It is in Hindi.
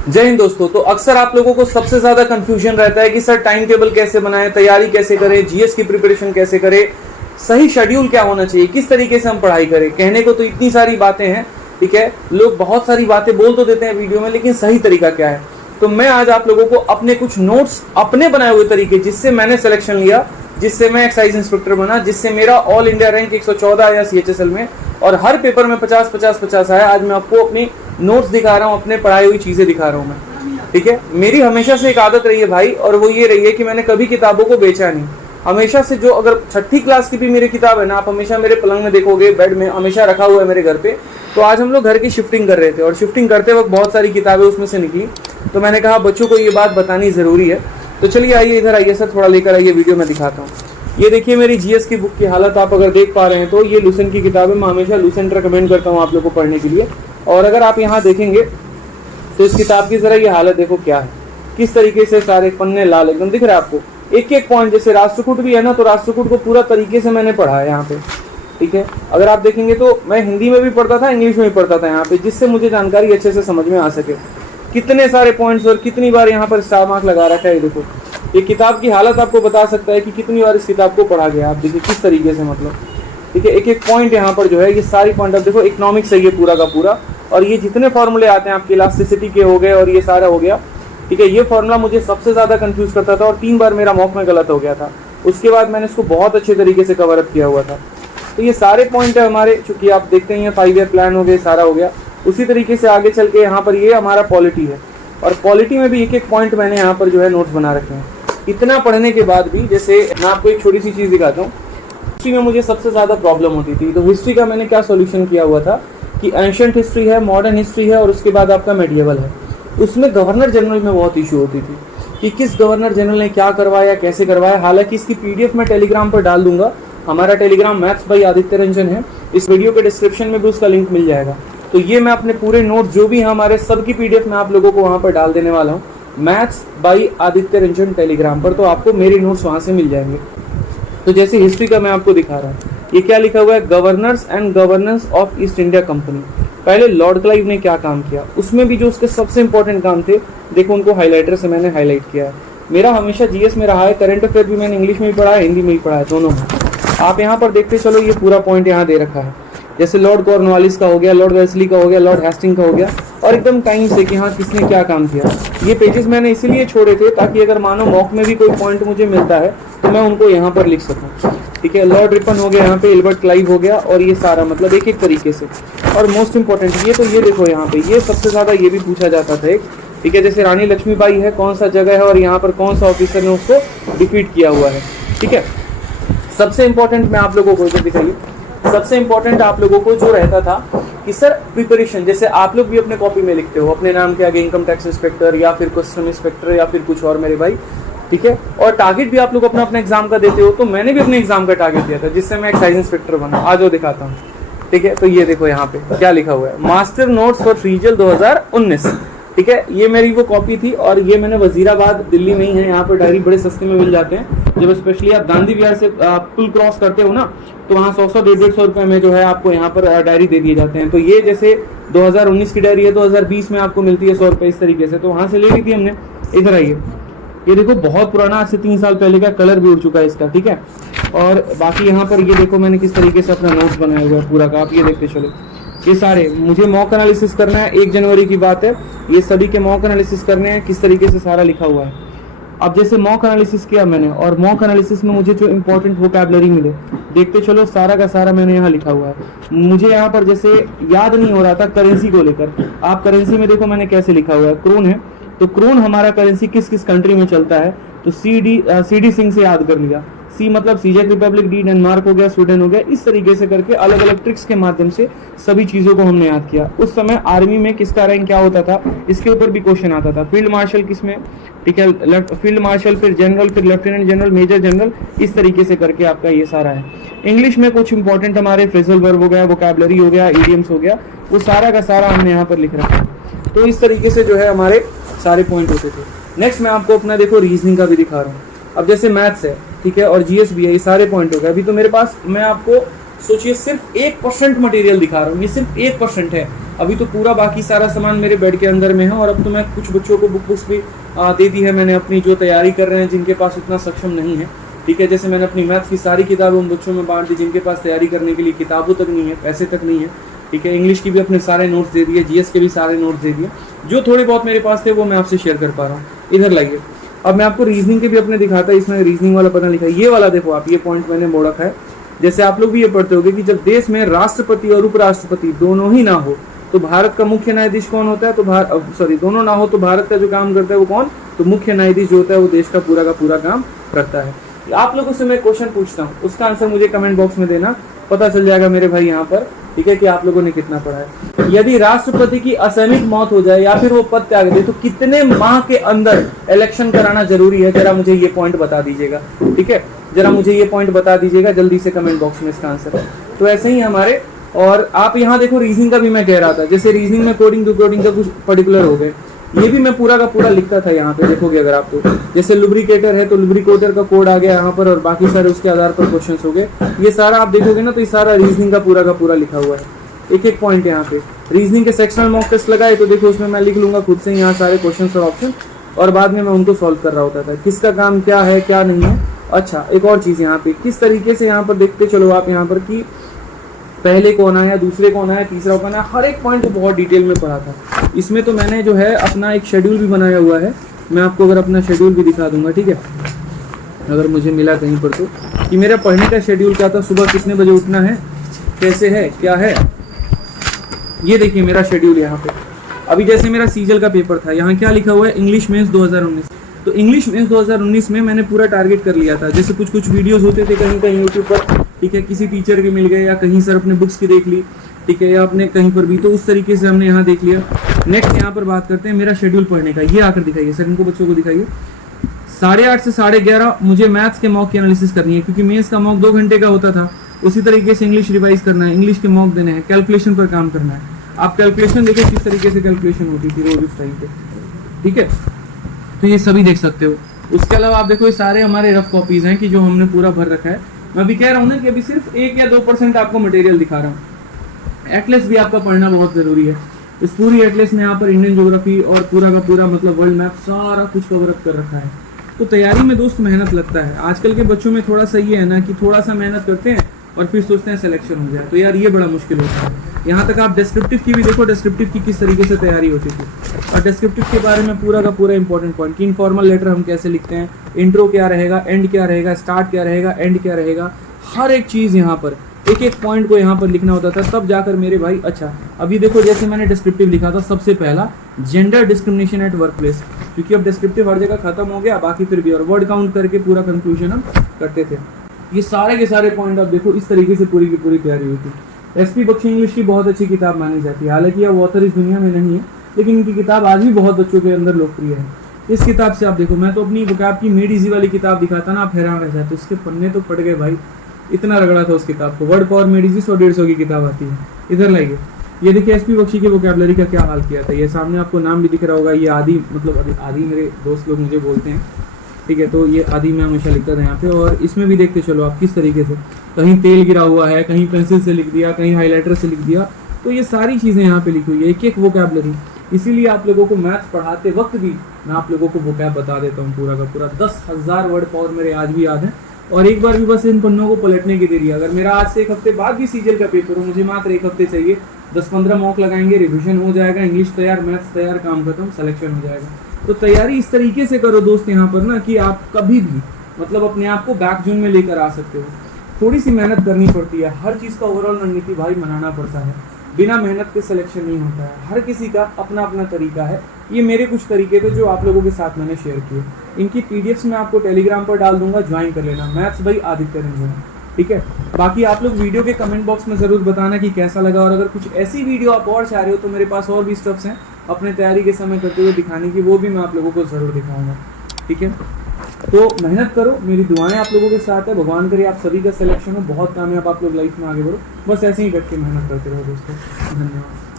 जय हिंद दोस्तों। तो अक्सर आप लोगों को सबसे ज्यादा कंफ्यूजन रहता है कि सर टाइम टेबल कैसे बनाएं, तैयारी कैसे करें, जीएस की प्रिपरेशन कैसे करें, सही शेड्यूल क्या होना चाहिए, किस तरीके से हम पढ़ाई करें। कहने को तो इतनी सारी बातें हैं, ठीक है, लोग बहुत सारी बातें बोल तो देते हैं वीडियो में, लेकिन सही तरीका क्या है। तो मैं आज आप लोगों को अपने कुछ नोट्स, अपने बनाए हुए तरीके, जिससे मैंने सिलेक्शन लिया, जिससे मैं एक्साइज इंस्पेक्टर बना, जिससे मेरा ऑल इंडिया रैंक 114 आया सीएचएसएल में और हर पेपर में 50-50-50 आया। आज मैं आपको अपनी नोट्स दिखा रहा हूँ, अपने पढ़ाई हुई चीजें दिखा रहा हूँ मैं, ठीक है। मेरी हमेशा से एक आदत रही है भाई, और वो ये रही है कि मैंने कभी किताबों को बेचा नहीं। हमेशा से जो, अगर 6ठी क्लास की भी मेरी किताब है ना, आप हमेशा मेरे पलंग में देखोगे, बेड में हमेशा रखा हुआ है मेरे घर पे। तो आज हम लोग घर की शिफ्टिंग कर रहे थे और शिफ्टिंग करते वक्त बहुत सारी किताबें उसमें से निकली, तो मैंने कहा बच्चों को ये बात बतानी ज़रूरी है। तो चलिए आइए, इधर आइए सर, थोड़ा लेकर आइए, वीडियो में दिखाता हूँ। ये देखिए मेरी जीएस की बुक की हालत आप अगर देख पा रहे हैं तो ये लुसेंट की किताब है। मैं हमेशा लुसेंट रिकमेंड करता हूँ आप लोग को पढ़ने के लिए। और अगर आप यहाँ देखेंगे तो इस किताब की ज़रा ये हालत देखो क्या है, किस तरीके से सारे पन्ने लाल एकदम दिख रहा है आपको। एक एक पॉइंट, जैसे राष्ट्रकूट भी है ना, तो राष्ट्रकूट को पूरा तरीके से मैंने पढ़ा है यहाँ पे, ठीक है। अगर आप देखेंगे तो मैं हिंदी में भी पढ़ता था, इंग्लिश में भी पढ़ता था यहाँ पे, जिससे मुझे जानकारी अच्छे से समझ में आ सके। कितने सारे पॉइंट्स और कितनी बार यहाँ पर स्टार मार्क लगा रखा है। ये देखो, ये किताब की हालत आपको बता सकता है कि कितनी बार इस किताब को पढ़ा गया। आप देखिए किस तरीके से, मतलब, ठीक है, एक एक पॉइंट यहाँ पर जो है, ये सारी पॉइंट आप देखो, इकोनॉमिक्स है ये पूरा का पूरा। और ये जितने फॉर्मूले आते हैं आपके इलास्टिसिटी के हो गए और ये सारा हो गया, ठीक है। ये फॉर्मूला मुझे सबसे ज़्यादा कंफ्यूज करता था और 3 बार मेरा मॉक में गलत हो गया था। उसके बाद मैंने इसको बहुत अच्छे तरीके से कवर अप किया हुआ था। तो ये सारे पॉइंट है हमारे, चूंकि आप देखते हैं 5 ईयर प्लान हो गए, सारा हो गया। उसी तरीके से आगे चल के यहाँ पर ये हमारा पॉलिटी है, और पॉलिटी में भी एक एक पॉइंट मैंने यहाँ पर जो है नोट्स बना रखे हैं। इतना पढ़ने के बाद भी, जैसे मैं आपको एक छोटी सी चीज़ दिखाता हूँ। हिस्ट्री में मुझे सबसे ज़्यादा प्रॉब्लम होती थी, तो हिस्ट्री का मैंने क्या सॉल्यूशन किया हुआ था कि एंशिएंट हिस्ट्री है, मॉडर्न हिस्ट्री है, और उसके बाद आपका मेडिएवल है। उसमें गवर्नर जनरल में बहुत इशू होती थी कि किस गवर्नर जनरल ने क्या करवाया, कैसे करवाया। हालांकि इसकी पीडीएफ मैं टेलीग्राम पर डाल दूंगा। हमारा Telegram maths by Aditya Ranjan है, इस वीडियो के डिस्क्रिप्शन में भी उसका लिंक मिल जाएगा। तो ये मैं अपने पूरे नोट्स जो भी हैं हमारे, सब की पीडीएफ मैं आप लोगों को वहाँ पर डाल देने वाला हूँ, maths by Aditya Ranjan Telegram पर। तो आपको मेरे नोट्स वहाँ से मिल जाएंगे। तो जैसे हिस्ट्री का मैं आपको दिखा रहा हूँ, ये क्या लिखा हुआ है, governors and governance of east India company. पहले लॉर्ड क्लाइव ने क्या काम किया, उसमें भी जो उसके सबसे इंपॉर्टेंट काम थे, देखो उनको हाईलाइटर से मैंने हाईलाइट किया है। मेरा हमेशा जीएस में रहा है, करंट अफेयर भी मैंने इंग्लिश में भी पढ़ा है, हिंदी में भी पढ़ा है, दोनों में। आप यहाँ पर देखते चलो, ये पूरा पॉइंट यहाँ दे रखा है। जैसे लॉर्ड कॉर्नवालिस का हो गया, लॉर्ड वेस्ली का हो गया, लॉर्ड हेस्टिंग का हो गया, और एकदम टाइम से कि हाँ किसने क्या काम किया। ये पेजेस मैंने इसीलिए छोड़े थे ताकि अगर मानो मॉक में भी कोई पॉइंट मुझे मिलता है तो मैं उनको यहाँ पर लिख सकूँ, ठीक है। लॉर्ड रिपन हो गया यहाँ पे, एल्बर्ट क्लाइव हो गया, और ये सारा मतलब एक एक तरीके से। और मोस्ट इंपॉर्टेंट ये, तो ये देखो यहाँ पे, ये सबसे ज़्यादा ये भी पूछा जाता था एक, ठीक है। जैसे रानी लक्ष्मीबाई है, कौन सा जगह है और यहाँ पर कौन सा ऑफिसर ने उसको डिफीट किया हुआ है, ठीक है। सबसे इंपॉर्टेंट मैं आप लोगों को दिखाइए, सबसे इंपॉर्टेंट आप लोगों को जो रहता था कि सर प्रिपरेशन, जैसे आप लोग भी अपने कॉपी में लिखते हो अपने नाम के आगे इनकम टैक्स इंस्पेक्टर या फिर कस्टम इंस्पेक्टर या फिर कुछ और मेरे भाई, ठीक है। और टारगेट भी आप लोग अपना अपना एग्जाम का देते हो। तो मैंने भी अपने एग्जाम का टारगेट दिया था, जिससे मैं एक्साइज इंस्पेक्टर बना। आ जाओ दिखाता हूँ, ठीक है। तो ये देखो यहाँ पे क्या लिखा हुआ है, मास्टर नोट्स फॉर सीजीएल 2019, ठीक है। ये मेरी वो कॉपी थी, और ये मैंने वजीराबाद दिल्ली में ही है, यहाँ पर डायरी बड़े सस्ते में मिल जाते हैं। जब स्पेशली आप गांधी विहार से पुल क्रॉस करते हो ना, तो वहाँ 100-150 रुपये में जो है आपको यहाँ पर डायरी दे दिए जाते हैं। तो ये जैसे 2019 की डायरी है, 2020 में आपको मिलती है 100 रुपये इस तरीके से। तो वहाँ से ले ली थी हमने। इधर आइए, ये देखो बहुत पुराना, आज से 3 साल पहले का, कलर भी उड़ चुका है इसका, ठीक है। और बाकी यहाँ पर ये देखो मैंने किस तरीके से अपना नोट्स बनाया हुआ है पूरा का, आप ये देखते चलो। ये सारे मुझे मॉक एनालिसिस करना है, 1 जनवरी की बात है, ये सभी के मॉक एनालिसिस करने हैं, किस तरीके से सारा लिखा हुआ है। अब जैसे मॉक एनालिसिस किया मैंने, और मॉक एनालिसिस में मुझे जो इंपॉर्टेंट वोकैबुलरी मिले, देखते चलो सारा का सारा मैंने यहाँ लिखा हुआ है। मुझे यहाँ पर जैसे याद नहीं हो रहा था करेंसी को लेकर, आप करेंसी में देखो मैंने कैसे लिखा हुआ है, क्रोन है, तो क्रोन हमारा करेंसी किस किस कंट्री में चलता है, तो सीडी सिंह से याद कर लिया। सी मतलब सीजेक रिपब्लिक, डी डेनमार्क हो गया, स्वीडन हो गया, इस तरीके से करके अलग अलग ट्रिक्स के माध्यम से सभी चीज़ों को हमने याद किया। उस समय आर्मी में किसका रैंक क्या होता था, इसके ऊपर भी क्वेश्चन आता था। फील्ड मार्शल किसमें, ठीक है, फील्ड मार्शल, फिर जनरल, फिर लेफ्टिनेंट जनरल, मेजर जनरल, इस तरीके से करके आपका ये सारा है। इंग्लिश में कुछ इंपॉर्टेंट हमारे फ्रेजल वर्ब हो गया, वोकैबुलरी हो गया, इडियम्स हो गया, वो सारा का सारा हमने यहाँ पर लिख रखा है। तो इस तरीके से जो है हमारे सारे पॉइंट होते थे। नेक्स्ट मैं आपको अपना देखो रीजनिंग का भी दिखा रहा हूँ। अब जैसे मैथ्स है, ठीक है, और जीएस भी है, ये सारे पॉइंट हो गए। अभी तो मेरे पास, मैं आपको सोचिए सिर्फ 1% मटेरियल दिखा रहा हूँ, ये सिर्फ 1% है। अभी तो पूरा बाकी सारा सामान मेरे बेड के अंदर में है। और अब तो मैं कुछ बच्चों को बुक्स भी दे दी है मैंने अपनी, जो तैयारी कर रहे हैं, जिनके पास उतना सक्षम नहीं है। ठीक है, जैसे मैंने अपनी मैथ्स की सारी किताबें उन बच्चों में बांट दी जिनके पास तैयारी करने के लिए किताबों तक नहीं है, पैसे तक नहीं है। ठीक है, इंग्लिश की भी अपने सारे नोट्स दे दिए, जीएस के भी सारे नोट्स दे दिए। जो थोड़े बहुत मेरे पास थे वो मैं आपसे शेयर कर पा रहा हूँ। इधर लाइए, अब मैं आपको रीजनिंग के भी अपने दिखाता है। इसमें रीजनिंग वाला पता लिखा है, ये वाला देखो आप, ये पॉइंट मैंने मोड़ रखा है। जैसे आप लोग भी ये पढ़ते होगे कि जब देश में राष्ट्रपति और उपराष्ट्रपति दोनों ही ना हो तो भारत का मुख्य न्यायाधीश कौन होता है? तो दोनों ना हो तो भारत का जो काम करता है वो कौन? तो मुख्य न्यायाधीश जो होता है वो देश का पूरा काम करता है। आप लोगों से मैं क्वेश्चन पूछता हूँ, उसका आंसर मुझे कमेंट बॉक्स में देना, पता चल जाएगा मेरे भाई यहाँ पर। ठीक है, कि आप लोगों ने कितना पढ़ा है। यदि राष्ट्रपति की असैनिक मौत हो जाए या फिर वो पद त्याग दे तो कितने माह के अंदर इलेक्शन कराना जरूरी है? जरा मुझे ये पॉइंट बता दीजिएगा। ठीक है, जरा मुझे ये पॉइंट बता दीजिएगा जल्दी से कमेंट बॉक्स में इसका आंसर। तो ऐसे ही हमारे, और आप यहाँ देखो रीजनिंग का भी मैं कह रहा था, जैसे रीजनिंग में कोडिंग टू कोडिंग का कुछ पर्टिकुलर हो गए, ये भी मैं पूरा का पूरा लिखता था यहाँ पे। देखोगे अगर आप तो, जैसे लुब्रिकेटर है तो लुब्रिकेटर का कोड आ गया यहाँ पर, और बाकी सारे उसके आधार पर क्वेश्चंस हो गए। ये सारा आप देखोगे ना तो ये सारा रीजनिंग का पूरा लिखा हुआ है, एक पॉइंट यहाँ पे। रीजनिंग के सेक्शनल मॉक टेस्ट लगाए तो देखो उसमें मैं लिख लूंगा खुद से यहाँ सारे क्वेश्चन और ऑप्शन, और बाद में मैं उनको सॉल्व कर रहा होता था, किसका काम क्या है क्या नहीं है। अच्छा, एक और चीज यहाँ पे, किस तरीके से यहाँ पर देखते चलो आप यहाँ पर कि पहले कौन आया, दूसरे कौन आया, तीसरा कौन आया, हर एक पॉइंट को बहुत डिटेल में पढ़ा था। इसमें तो मैंने जो है अपना एक शेड्यूल भी बनाया हुआ है, मैं आपको अगर अपना शेड्यूल भी दिखा दूंगा। ठीक है, अगर मुझे मिला कहीं पर तो, कि मेरा पढ़ने का शेड्यूल क्या था, सुबह कितने बजे उठना है, कैसे है, क्या है। ये देखिए मेरा शेड्यूल यहाँ पे। अभी जैसे मेरा सीजल का पेपर था, यहाँ क्या लिखा हुआ है, इंग्लिश मेंस 2019। तो इंग्लिश मेंस 2019 में मैंने पूरा टारगेट कर लिया था। जैसे कुछ वीडियोस होते थे कहीं यूट्यूब पर, ठीक है, किसी टीचर के मिल गए या कहीं सर अपने बुक्स की देख ली, ठीक है, या अपने कहीं पर भी, तो उस तरीके से हमने यहाँ देख लिया। नेक्स्ट यहाँ पर बात करते हैं मेरा शेड्यूल पढ़ने का। ये आकर दिखाइए सर, इनको बच्चों को दिखाइए। 8:30 से 11:30 मुझे मैथ्स के मॉक की एनालिसिस करनी है, क्योंकि मेंस का मॉक 2 घंटे का होता था। उसी तरीके से इंग्लिश रिवाइज करना है, इंग्लिश के मॉक देने हैं, कैलकुलेशन पर काम करना है। आप कैलकुलेशन देखो किस तरीके से कैलकुलेशन होती थी रोज उस टाइम पे। ठीक है, तो ये सभी देख सकते हो। उसके अलावा आप देखो ये सारे हमारे रफ कॉपीज हैं कि जो हमने पूरा भर रखा है। मैं अभी कह रहा हूँ ना कि अभी सिर्फ 1 या 2% आपको मटेरियल दिखा रहा हूँ। एटलस भी आपका पढ़ना बहुत जरूरी है। इस पूरी एटलस में यहाँ पर इंडियन ज्योग्राफी और पूरा का पूरा मतलब वर्ल्ड मैप सारा कुछ कवर अप कर रखा है। तो तैयारी में दोस्त मेहनत लगता है। आजकल के बच्चों में थोड़ा सा ये है ना कि थोड़ा सा मेहनत करते हैं और फिर सोचते हैं सिलेक्शन हो जाए, तो यार ये बड़ा मुश्किल होता है। यहाँ तक आप डिस्क्रिप्टिव की भी देखो, डिस्क्रिप्टिव की किस तरीके से तैयारी होती थी, और डिस्क्रिप्टिव के बारे में पूरा का पूरा इंपॉर्टेंट पॉइंट कि इनफॉर्मल लेटर हम कैसे लिखते हैं, इंट्रो क्या रहेगा, एंड क्या रहेगा, स्टार्ट क्या रहेगा, एंड क्या रहेगा, हर एक चीज़ यहाँ पर एक पॉइंट को यहाँ पर लिखना होता था, तब जाकर मेरे भाई। अच्छा, अभी देखो जैसे मैंने डिस्क्रिप्टिव लिखा था, सबसे पहला gender discrimination at work place, क्योंकि अब डिस्क्रिप्टिव हर जगह खत्म हो गया, बाकी फिर भी और वर्ड काउंट करके पूरा कंक्लूजन हम करते थे। ये सारे के सारे पॉइंट आप देखो, इस तरीके से पूरी की पूरी तैयारी हुई थी। एसपी बख्शी इंग्लिश की बहुत अच्छी किताब मानी जाती है। हालांकि यह ऑथर इस दुनिया में नहीं है, लेकिन इनकी किताब आज भी बहुत बच्चों के अंदर लोकप्रिय है। इस किताब से आप देखो, मैं तो अपनी वोकैब की मेड इजी वाली किताब दिखाता ना, आप हैरान रह जाते, उसके पन्ने तो फट गए भाई, इतना रगड़ा था उस किताब को। वर्ड पावर मेड इजी 100-150 की किताब आती है। इधर लाइए, ये देखिए एसपी बख्शी के वोकैबुलरी का क्या हाल किया था। ये सामने आपको नाम भी दिख रहा होगा, ये आदि, मतलब आदि मेरे दोस्त लोग मुझे बोलते हैं। ठीक है, तो ये आदि मैं हमेशा लिखता था यहाँ पे। और इसमें भी देखते चलो आप किस तरीके से, कहीं तेल गिरा हुआ है, कहीं पेंसिल से लिख दिया, कहीं हाईलाइटर से लिख दिया, तो ये सारी चीज़ें यहाँ पे लिखी हुई है, एक वोकैबुलरी। इसीलिए आप लोगों को मैथ्स पढ़ाते वक्त भी मैं आप लोगों को वोकैब बता देता हूँ पूरा का पूरा। 10,000 वर्ड पावर मेरे आज भी याद है, और एक बार भी बस इन पन्नों को पलटने की देरी है। अगर मेरा आज से 1 हफ्ते बाद भी सीजल का पेपर हो, मुझे मात्र 1 हफ्ते चाहिए, 10-15 मॉक लगाएंगे, रिविजन हो जाएगा, इंग्लिश तैयार, मैथ्स तैयार, काम खत्म, सिलेक्शन हो जाएगा। तो तैयारी इस तरीके से करो दोस्त यहाँ पर ना कि आप कभी भी मतलब अपने आप को बैक जोन में लेकर आ सकते हो। थोड़ी सी मेहनत करनी पड़ती है, हर चीज़ का ओवरऑल रणनीति भाई बनाना पड़ता है। बिना मेहनत के सिलेक्शन नहीं होता है, हर किसी का अपना अपना तरीका है। ये मेरे कुछ तरीके थे जो आप लोगों के साथ मैंने शेयर किए। इनकी पीडीएफ्स मैं आपको टेलीग्राम पर डाल दूंगा, ज्वाइन कर लेना, मैथ्स भाई आदित्य रंजन। ठीक है, बाकी आप लोग वीडियो के कमेंट बॉक्स में ज़रूर बताना कि कैसा लगा, और अगर कुछ ऐसी वीडियो आप और चाह रहे हो तो मेरे पास और भी स्टेप्स हैं अपने तैयारी के समय करते हुए दिखाने की, वो भी मैं आप लोगों को ज़रूर दिखाऊंगा। ठीक है, तो मेहनत करो, मेरी दुआएं आप लोगों के साथ है। भगवान करे आप सभी का सिलेक्शन हो, बहुत कामयाब आप लोग लाइफ में आगे बढ़ो। बस ऐसे ही डट के मेहनत करते रहो दोस्तों। धन्यवाद।